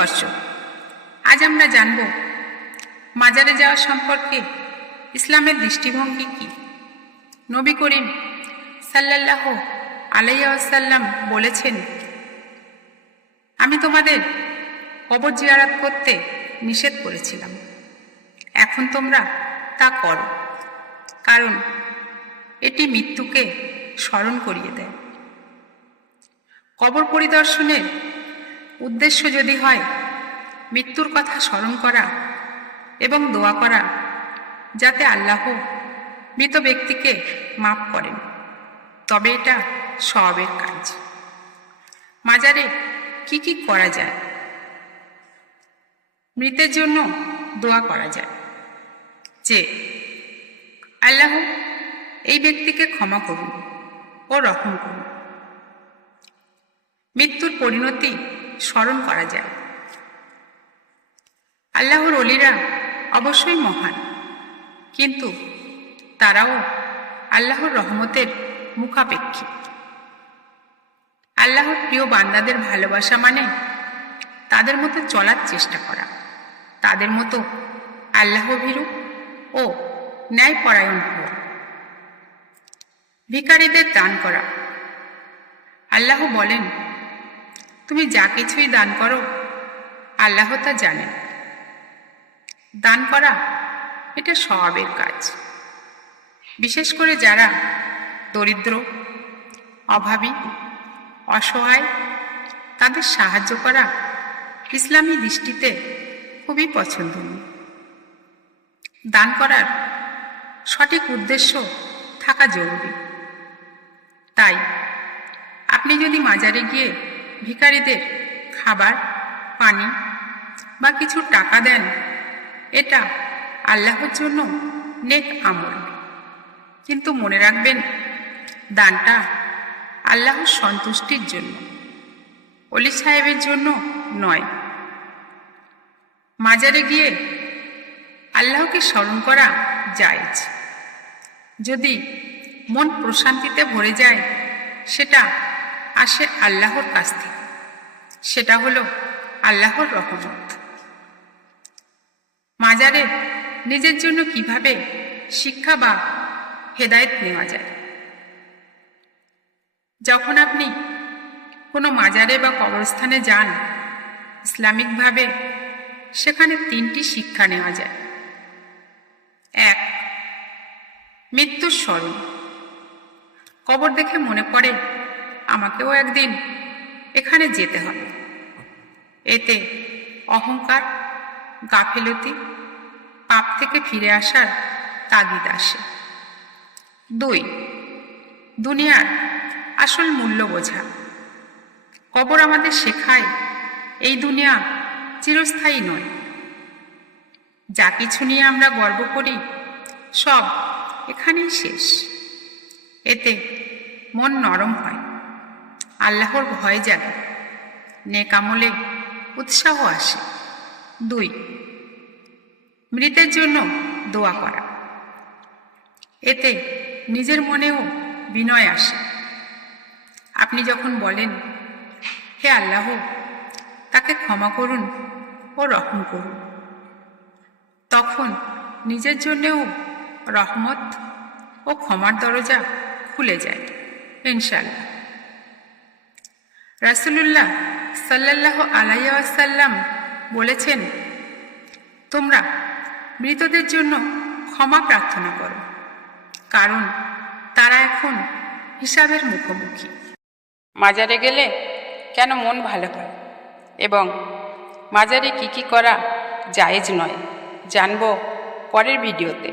দর্শক, আজ আমরা জানব মাজারে যাওয়া সম্পর্কে ইসলামের দৃষ্টিভঙ্গি কি। নবী করিম সাল্লাল্লাহ আলাইসাল্লাম বলেছেন, আমি তোমাদের কবর জিয়ারাত করতে নিষেধ করেছিলাম। এখন তোমরা তা করো, কারণ এটি মৃত্যুকে স্মরণ করিয়ে দেয়। কবর পরিদর্শনের উদ্দেশ্য যদি হয়, মৃত্যুর কথা স্মরণ করা এবং দোয়া করা, যাতে আল্লাহ মৃত ব্যক্তিকে মাফ করেন। তবে এটা সবের কাজ। মাজারে কি কি করা যায়? মৃতের জন্য দোয়া করা যায়। যে, আল্লাহ এই ব্যক্তিকে ক্ষমা করুন ও রহম করুন। মৃত্যুর পরিণতি স্মরণ করা যায়। আল্লাহর অলিরা অবশ্যই মহান, কিন্তু তারাও আল্লাহর রহমতের মুখাপেক্ষী। আল্লাহর প্রিয় বান্দাদের ভালোবাসা মানে তাদের মতো চলার চেষ্টা করা, তাদের মতো আল্লাহ ভীরু ও ন্যায়পরায়ণ হওয়া। ভিকারীদের দান করা। আল্লাহ বলেন তুমি যা কিছুই দান করো, আল্লাহ তা জানেন দান করা, এটা স্বভাবের কাজ। বিশেষ করে যারা দরিদ্র, অভাবী, অসহায়, তাদের সাহায্য করা ইসলামী দৃষ্টিতে খুবই পছন্দনীয়। দান করার সঠিক উদ্দেশ্য থাকা জরুরি। তাই, আপনি যদি মাজারে গিয়ে ভিখারিদের খাবার, পানি বা কিছু টাকা দেন, এটা আল্লাহর জন্য নেক আমল। কিন্তু মনে রাখবেন, দানটা আল্লাহর সন্তুষ্টির জন্য অলি সাহেবের জন্য নয়। মাজারে গিয়ে আল্লাহকে স্মরণ করা জায়েজ। যদি মন প্রশান্তিতে ভরে যায়, সেটা আসে আল্লাহর কাছ থেকে। সেটা হলো আল্লাহর রহমত। মাজারে নিজের জন্য কীভাবে শিক্ষা বা হেদায়েত নেওয়া যায়? যখন আপনি কোনো মাজারে বা কবরস্থানে যান, ইসলামিকভাবে সেখানে তিনটি শিক্ষা নেওয়া যায়। এক, মৃত্যুর স্মরণ। কবর দেখে মনে পড়ে আমাকেও একদিন এখানে যেতে হবে। এতে অহংকার, গাফিলতি, পাপ থেকে ফিরে আসার তাগিদ আসে। দুই, দুনিয়ার আসল মূল্য বোঝা। কবর আমাদের শেখায়, এই দুনিয়া চিরস্থায়ী নয়। যা কিছু নিয়ে আমরা গর্ব করি, সব এখানেই শেষ। এতে মন নরম হয়। আল্লাহর ভয় জাগে। নেকামলে উৎসাহ আসে। দুই, মৃতের জন্য দোয়া করা। এতে নিজের মনেও বিনয় আসে। আপনি যখন বলেন, হে আল্লাহ, তাকে ক্ষমা করুন ও রহম করুন। তখন নিজের জন্যেও রহমত ও ক্ষমার দরজা খুলে যায় ইনশাল্লাহ রাসুলুল্লাহ সাল্লাহ আলাইসাল্লাম বলেছেন, তোমরা মৃতদের জন্য ক্ষমা প্রার্থনা করো, কারণ তারা এখন হিসাবের মুখোমুখি। মাজারে গেলে কেন মন ভালো হয়? এবং মাজারে কি কি করা জায়েজ নয়, জানব পরের ভিডিওতে।